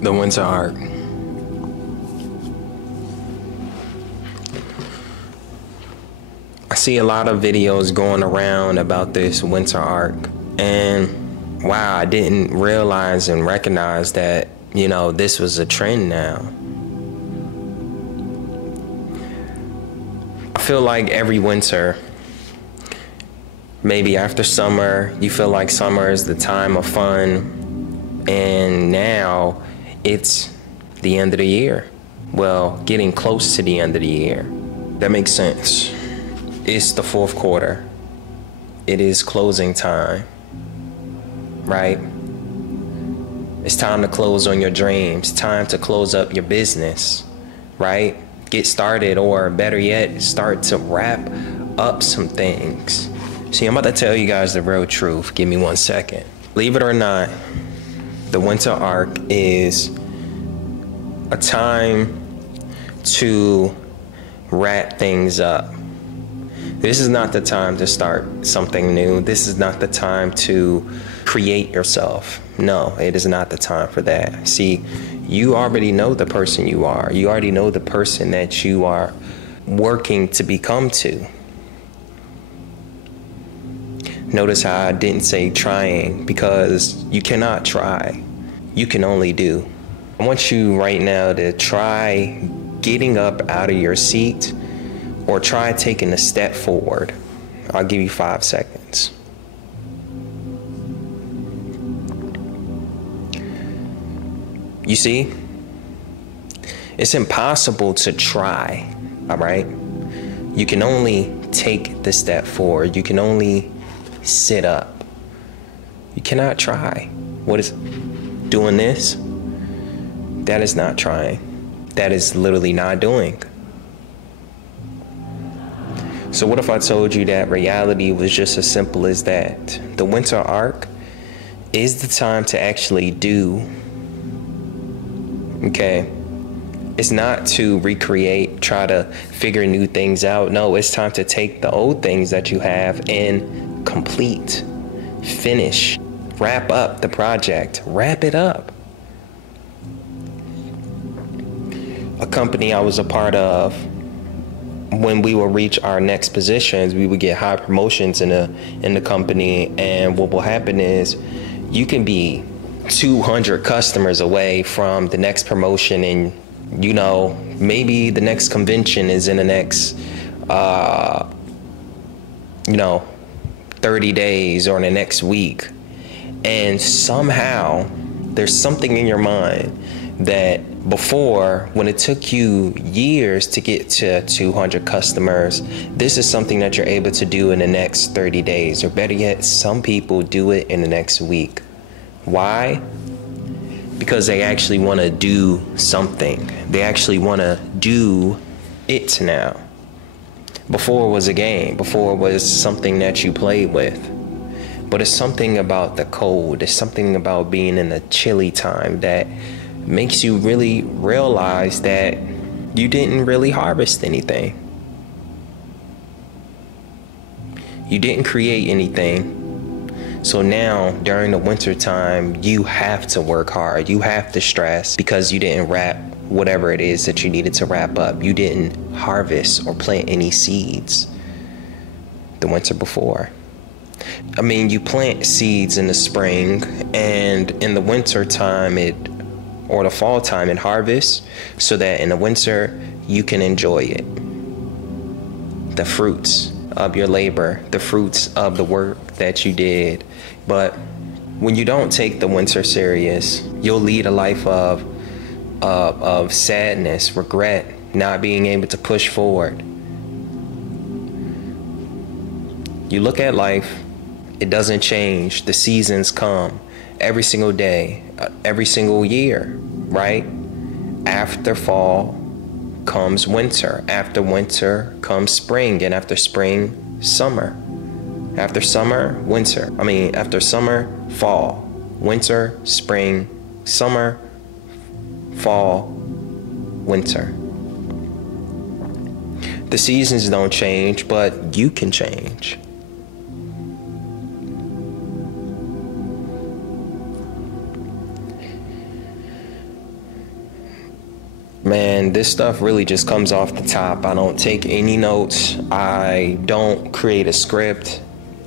The winter arc. I see a lot of videos going around about this winter arc, and wow, I didn't realize and recognize that, you know, this was a trend now. I feel like every winter, maybe after summer, you feel like summer is the time of fun, and now it's the end of the year. Well, getting close to the end of the year. That makes sense. It's the fourth quarter. It is closing time, right? It's time to close on your dreams, time to close up your business, right? Get started, or better yet, start to wrap up some things. See, I'm about to tell you guys the real truth. Give me 1 second. Believe it or not, the winter arc is a time to wrap things up. This is not the time to start something new. This is not the time to create yourself. No, it is not the time for that. See, you already know the person you are. You already know the person that you are working to become to. Notice how I didn't say trying, because you cannot try. You can only do. I want you right now to try getting up out of your seat, or try taking a step forward. I'll give you 5 seconds. You see, it's impossible to try, all right? You can only take the step forward. You can only sit up. You cannot try. What is doing this? That is not trying. That is literally not doing. So what if I told you that reality was just as simple as that? The winter arc is the time to actually do. Okay? It's not to recreate, try to figure new things out. No, it's time to take the old things that you have and complete, finish, wrap up the project, wrap it up. A company I was a part of, when we will reach our next positions, we would get high promotions in the company, and what will happen is you can be 200 customers away from the next promotion, and you know, maybe the next convention is in the next 30 days or in the next week, and somehow there's something in your mind that before, when it took you years to get to 200 customers, this is something that you're able to do in the next 30 days, or better yet, some people do it in the next week. Why? Because they actually want to do something. They actually want to do it now. Before it was a game. Before it was something that you played with. But it's something about the cold. It's something about being in a chilly time that makes you really realize that you didn't really harvest anything. You didn't create anything. So now during the winter time, you have to work hard. You have to stress because you didn't wrap whatever it is that you needed to wrap up. You didn't harvest or plant any seeds the winter before. I mean, you plant seeds in the spring, and in the winter time or the fall time, it harvests, so that in the winter you can enjoy it. The fruits of your labor, the fruits of the work that you did. But when you don't take the winter serious, you'll lead a life of sadness, regret, not being able to push forward. You look at life, it doesn't change. The seasons come every single day, every single year, right? After fall comes winter. After winter comes spring, and after spring, summer. After summer, winter. After summer, fall. Winter, spring, summer, fall, winter. The seasons don't change, but you can change. Man, this stuff really just comes off the top. I don't take any notes. I don't create a script.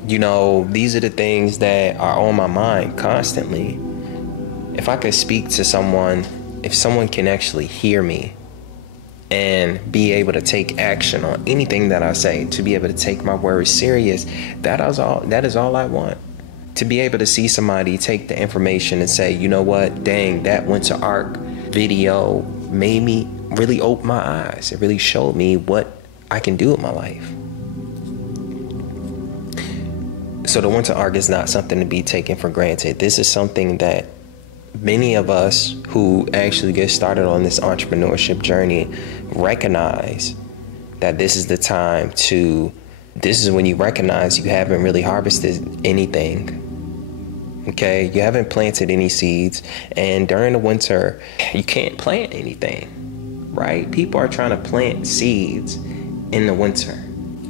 You know, these are the things that are on my mind constantly. If I could speak to someone, if someone can actually hear me and be able to take action on anything that I say, to be able to take my words serious, that is all I want. To be able to see somebody take the information and say, you know what, dang, that winter arc video made me really open my eyes. It really showed me what I can do with my life. So the winter arc is not something to be taken for granted. This is something that many of us who actually get started on this entrepreneurship journey recognize, that this is the time to, this is when you recognize you haven't really harvested anything. Okay, you haven't planted any seeds, and during the winter, you can't plant anything, right? People are trying to plant seeds in the winter.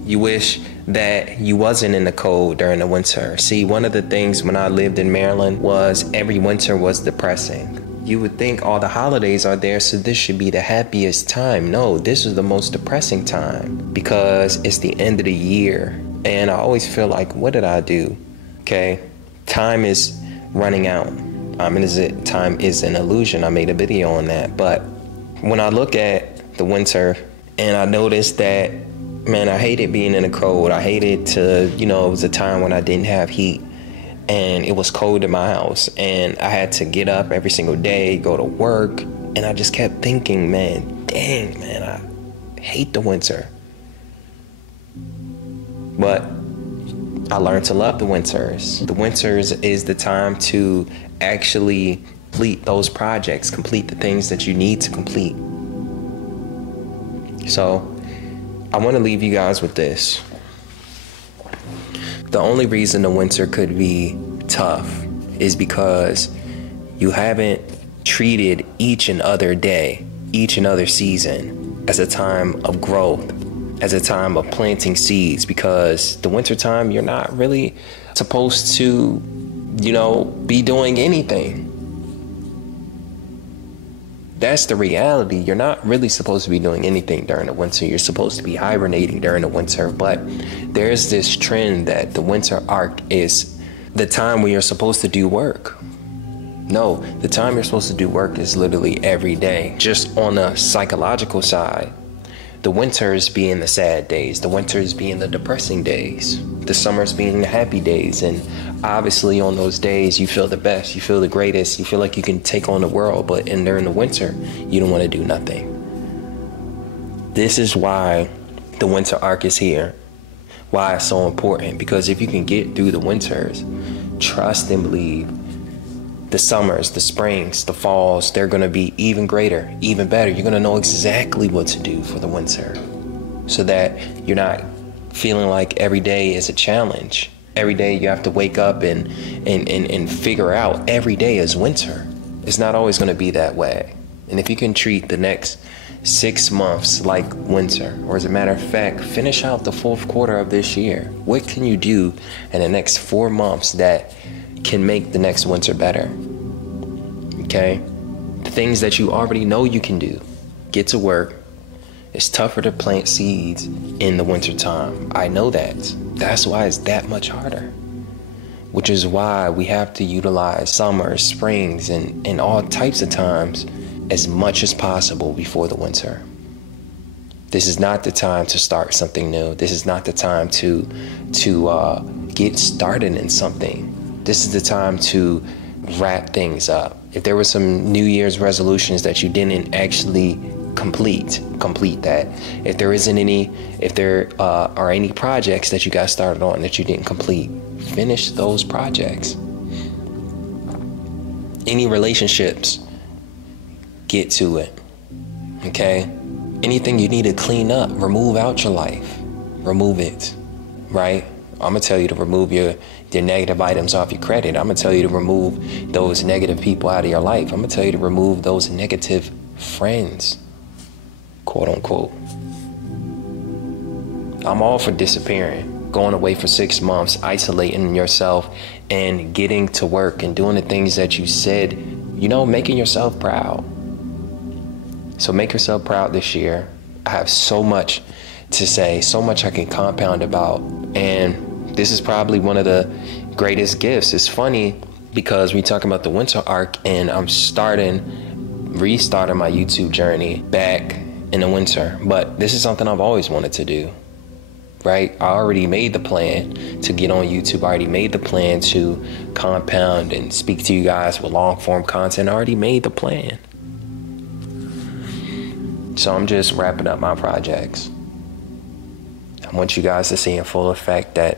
You wish that you wasn't in the cold during the winter. See, one of the things when I lived in Maryland was every winter was depressing. You would think all the holidays are there, so this should be the happiest time. No, this is the most depressing time because it's the end of the year. And I always feel like, what did I do? Okay, time is running out. Time is an illusion. I made a video on that. But when I look at the winter and I notice that, man, I hated being in the cold. I hated to, it was a time when I didn't have heat and it was cold in my house and I had to get up every single day, go to work. And I just kept thinking, man, dang, man, I hate the winter. But I learned to love the winters. The winters is the time to actually complete those projects, complete the things that you need to complete. So I want to leave you guys with this. The only reason the winter could be tough is because you haven't treated each and other day, each and other season as a time of growth, as a time of planting seeds, because the winter time, you're not really supposed to, be doing anything. That's the reality. You're not really supposed to be doing anything during the winter. You're supposed to be hibernating during the winter. But there's this trend that the winter arc is the time when you're supposed to do work. No, the time you're supposed to do work is literally every day. Just on a psychological side, the winters being the sad days, the winters being the depressing days, the summers being the happy days. And obviously on those days, you feel the best, you feel the greatest, you feel like you can take on the world. But during the winter, you don't want to do nothing. This is why the winter arc is here, why it's so important. Because if you can get through the winters, trust and believe, the summers, the springs, the falls, they're going to be even greater, even better. You're going to know exactly what to do for the winter so that you're not feeling like every day is a challenge. Every day you have to wake up and figure out every day is winter. It's not always going to be that way. And if you can treat the next 6 months like winter, or as a matter of fact, finish out the fourth quarter of this year, what can you do in the next 4 months that can make the next winter better? Okay? The things that you already know you can do. Get to work. It's tougher to plant seeds in the winter time. I know that. That's why it's that much harder. Which is why we have to utilize summers, springs, and all types of times as much as possible before the winter. This is not the time to start something new. This is not the time to get started in something. This is the time to wrap things up. If there were some New Year's resolutions that you didn't actually complete that. If there are any projects that you got started on that you didn't complete, finish those projects. Any relationships, get to it. Okay? Anything you need to clean up, remove out your life. Remove it. Right? I'm gonna tell you to remove your negative items off your credit. I'm gonna tell you to remove those negative people out of your life. I'm gonna tell you to remove those negative friends, quote unquote. I'm all for disappearing, going away for 6 months, isolating yourself and getting to work and doing the things that you said, making yourself proud. So make yourself proud this year. I have so much to say, so much I can compound about. And this is probably one of the greatest gifts. It's funny because we talk about the winter arc, and I'm restarting my YouTube journey back in the winter. But this is something I've always wanted to do, right? I already made the plan to get on YouTube. I already made the plan to compound and speak to you guys with long form content. I already made the plan. So I'm just wrapping up my projects. I want you guys to see in full effect that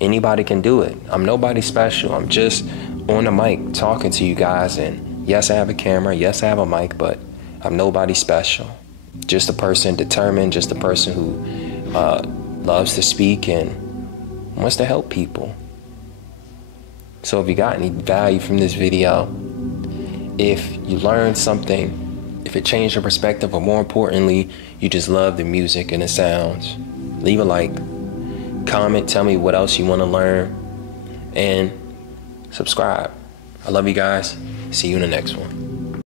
anybody can do it. I'm nobody special. I'm just on the mic talking to you guys. And yes, I have a camera. Yes, I have a mic, but I'm nobody special. Just a person determined, just a person who loves to speak and wants to help people. So if you got any value from this video, if you learned something, if it changed your perspective, or more importantly, you just love the music and the sounds, leave a like, comment, tell me what else you want to learn, and subscribe. I love you guys. See you in the next one.